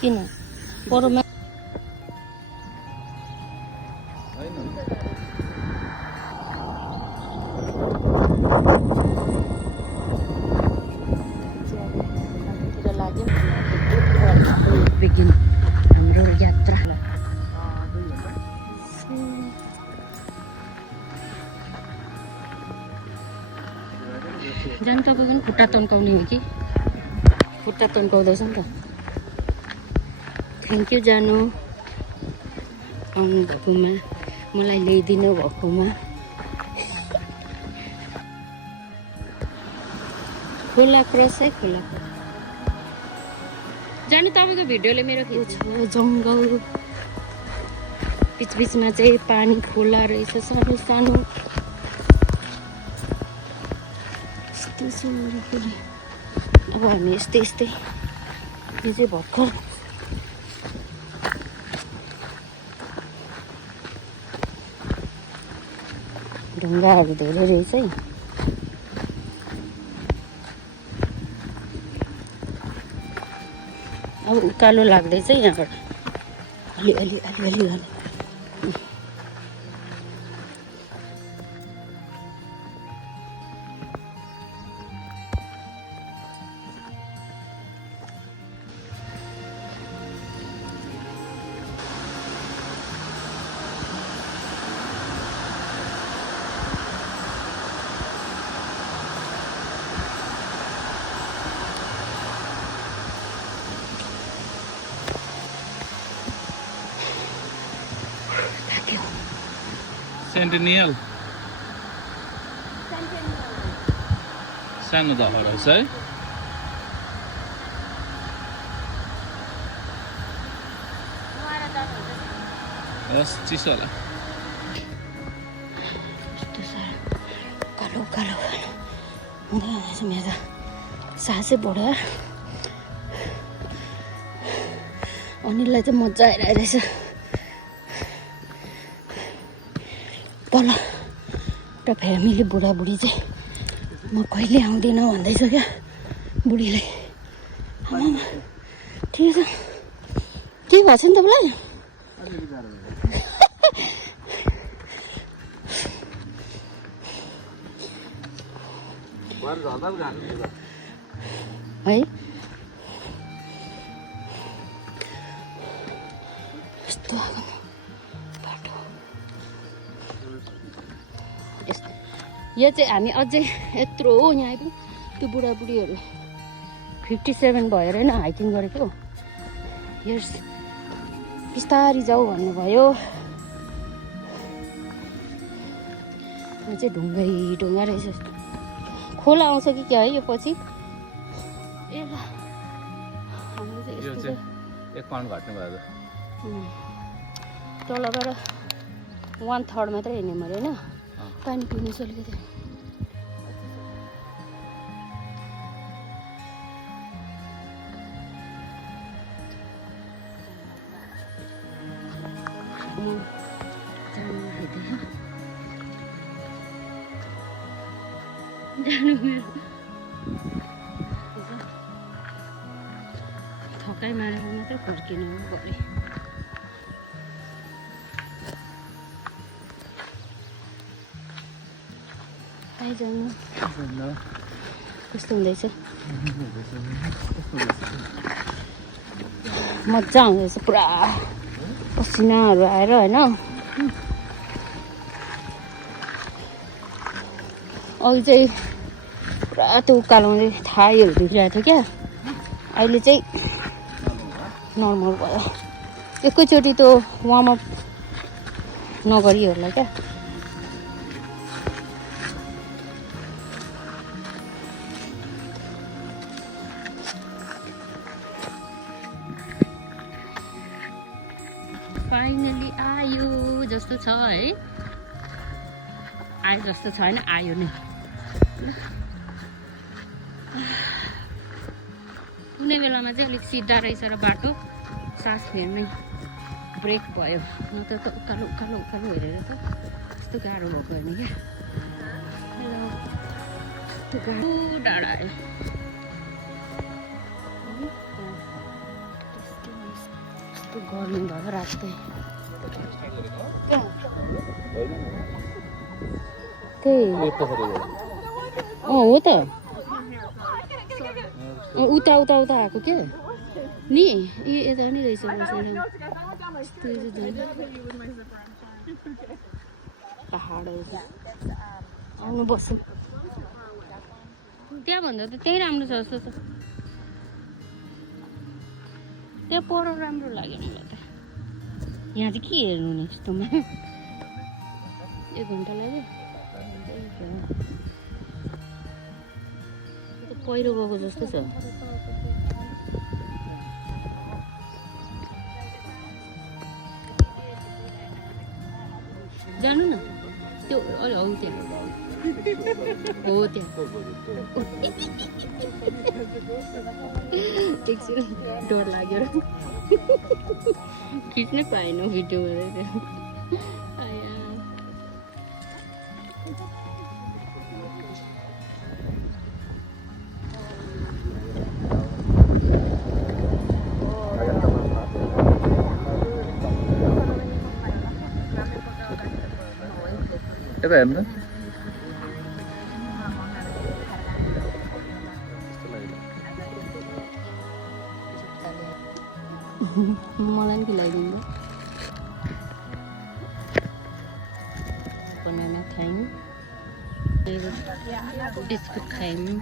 किन परमा begin हाम्रो यात्रा जान तपाईँ पनि खुट्टा तन्काउने हो कि खुट्टा तन्काउँदैछ नि त थ्याङ्क यू जानु आउनु भएकोमा मलाई ल्याइदिनु भएकोमा खोला क्रस है खोला जानु तपाईँको भिडियोले मेरो के छ जङ्गल बिचबिचमा चाहिँ पानी खोला रहेछ सानो सानो यस्तो छ वरिपरि अब हामी यस्तै यस्तै यो चाहिँ भर्खर ढुङ्गाहरू धेरै रहेछ है अब उकालो लाग्दैछ यहाँबाट अलि सेन्टिनियल सानो दह रहेछ है यस चिसो होला कालो कालो हुँदै आउँदैछ मेरो त सासै बढ्यो अनिललाई चाहिँ मजा आइरहेछ तल एउटा फ्यामिली बुढाबुढी चाहिँ म कहिले आउँदिन भन्दैछ क्या बुढीलाई आमामा ठिक छ के भएको छ नि तपाईँलाई है यस्तो आएको बाटो यस्तो यो चाहिँ हामी अझै यत्रो हो यहाँ आइपुग्यौँ त्यो बुढाबुढीहरू 57 भएर होइन हाइकिङ गरेको यस बिस्तारी जाऊ भन्नुभयो यहाँ चाहिँ ढुङ्गा रहेछ खोला आउँछ कि क्या है यो पछि ए ल हाम्रो चाहिँ यो चाहिँ एक पाउन्ड घट्नु भयो तलबाट 1/3 मात्रै हेर्ने मैले होइन पानी पिउनु अलिकति थकाइ मारेर मात्रै फर्किनु पऱ्यो आइजानु कस्तो हुँदैछ मजा आउँदैछ पुरा पसिनाहरू आएर होइन अघि चाहिँ पुरा त्यो उकालोले थाइहरू दुखिरहेको थियो क्या अहिले चाहिँ नर्मल भयो एकैचोटि त्यो वार्मअप नगरीहरूलाई क्या फाइनली आयो जस्तो छ है आयो जस्तो छ होइन आयो नि कुनै बेलामा चाहिँ अलिक सिधा रहेछ र बाटो सास फेर्नै ब्रेक भयो न त उकालो उकालो उकालो हेरेर त यस्तो गाह्रो भएको होइन क्या हेलो यस्तो गाह्रो डाँडा आयो कस्तो गर्मी भयो रातै त्यही हो त उता उता उता आएको के नि यता नि रहेछ पहाड आउनु बस्छौँ त्यहाँभन्दा त त्यही राम्रो छ जस्तो छ त्यहाँ पर राम्रो लाग्यो मलाई त यहाँ चाहिँ के हेर्नु नि यस्तोमा 1 घन्टा लाग्यो पहिरो गएको जस्तो छ जानु न त्यो अलि हौ त्यहाँ हो त्यहाँ एकछिन डर लाग्यो खिच्नै पाएन भिडियोमा त्यहाँ यता हेर्नु मलाई पनि खिलाइदिनु बनाना खायौँ बिस्कुट खायौँ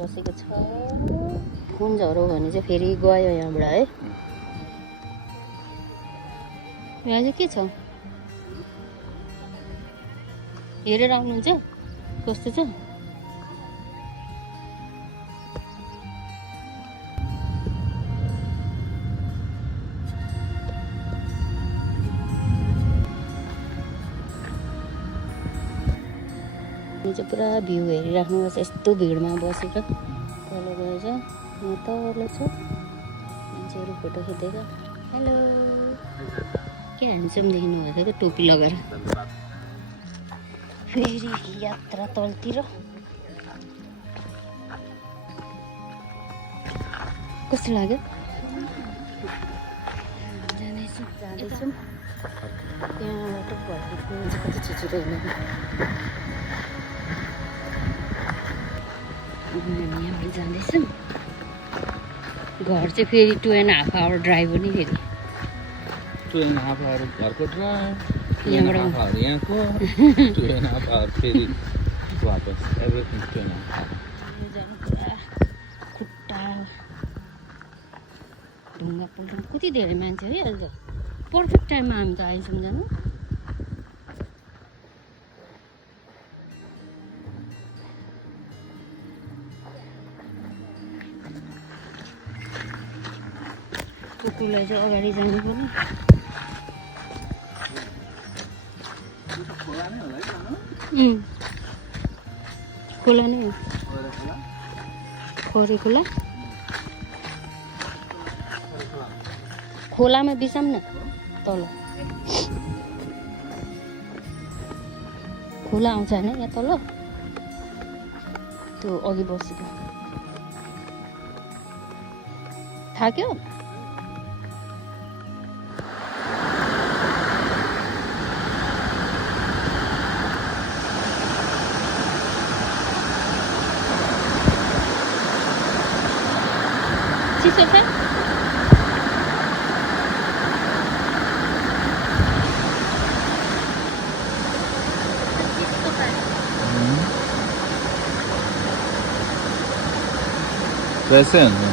बसेको छ कुन झरो भने चाहिँ फेरि गयो यहाँबाट है यहाँ चाहिँ के छ हेरेर आउनुहुन्छ कस्तो छ चाहिँ पुरा भ्यू हेरिराख्नुपर्छ यस्तो भिडमा बसेर तल गएछ यहाँ तल छ मान्छेहरू फोटो खिचेर हेलो के ह्यान्डसम देखिनु भएको थियो टोपी लगाएर फेरि यात्रा तलतिर कस्तो लाग्यो जाँदैछौँ त्यहाँबाट भर्खर कति छिटो हिँड्नु यहाँबाट जाँदैछौँ घर चाहिँ फेरि 2.5 आवर ड्राइभ हो नि फेरि 2.5 आवर घरको ड्राइभ 2.5 आवर यहाँको 2.5 आवर फेरि वापस एभ्रिथिङ 2.5 जानु पुरा खुट्टा ढुङ्गा पल्ट कति धेरै मान्छे है अहिले त पर्फेक्ट टाइममा हामी त आइसक्यौँ जानु कुकुरलाई चाहिँ अगाडि जानु पर्यो खोला नै हो खरे खोला खोलामा बिसाम न तल खोला आउँछ होइन यहाँ तल त्यो अघि बसेको थाक्यो चिसो छ वैसे है ना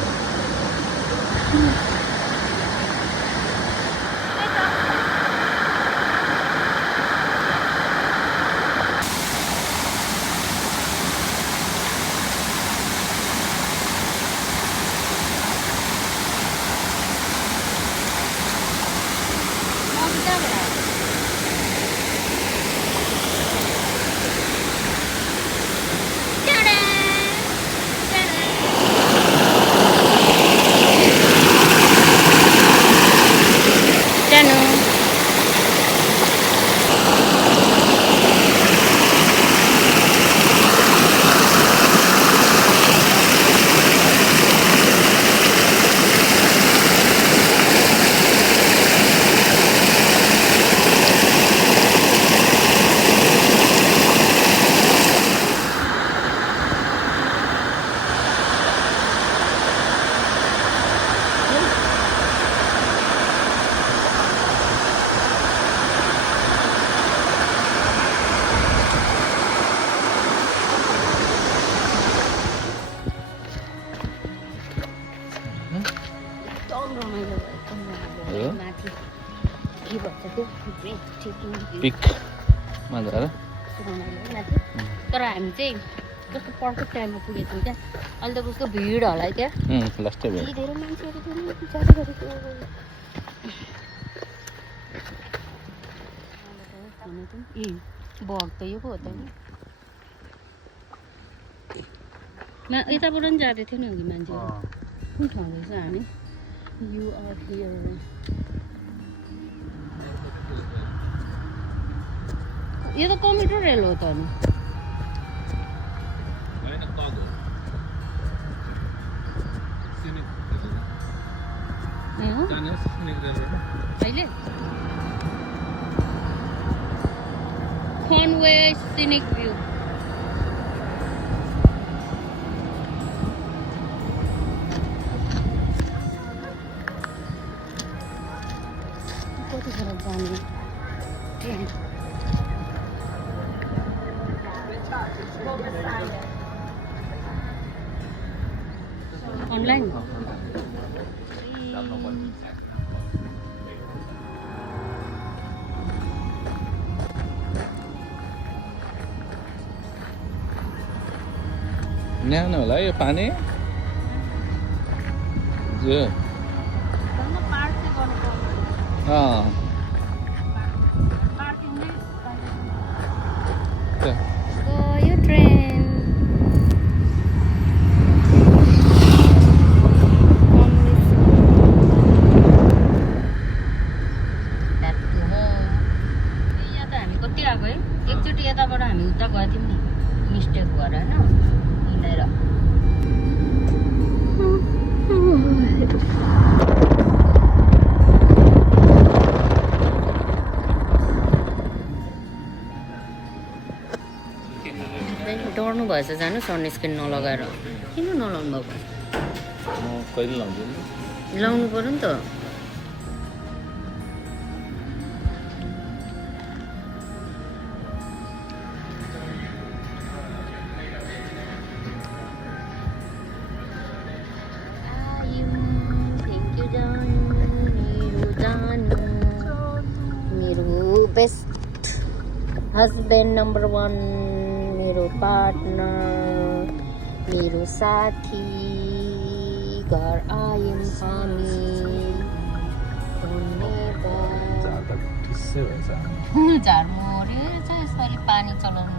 पिकमा गएर कस्तो रमाइलो हो माथि। तर हामी चाहिँ कस्तो पर्फेक्ट टाइममा पुगेको थियौँ क्या। अहिले त कस्तो भिड होला है क्या। लास्टै भयो यी धेरै मान्छेहरू थियो नि जाँदै गरेको। ए भग त यो पो हो त नि। यताबाट पनि जाँदै थियो नि अघि मान्छेहरू। कुन ठाउँ रहेछ हामी? You're here. यो त कम्प्युटर रेल हो त नि। अहिले कन्वे सिनिक भ्यू। कतिखेर जाने ट्रेन? अनलाइन न्यानो होला यो पानी जो पार्क चाहिँ गर्नु पर्छ। गयो ट्रेन। यहाँ त हामी कति आएको है? एकचोटि यताबाट हामी उता गएको थियौँ नि मिस्टेक भएर होइन हिँडेर। डर्नु भएछ जानु सनस्क्रिन नलगाएर। किन नलाउनु भएको? म कहिले लाउँछु नि लाउनु पर्यो नि त। मेरो बेस्ट हस्बैंड नंबर 1, मेरो पार्टनर, मेरो साथी, घर आयौँ हामी। धन्यवाद। झार मऱ्यो छ यसपालि पानी चलाउनु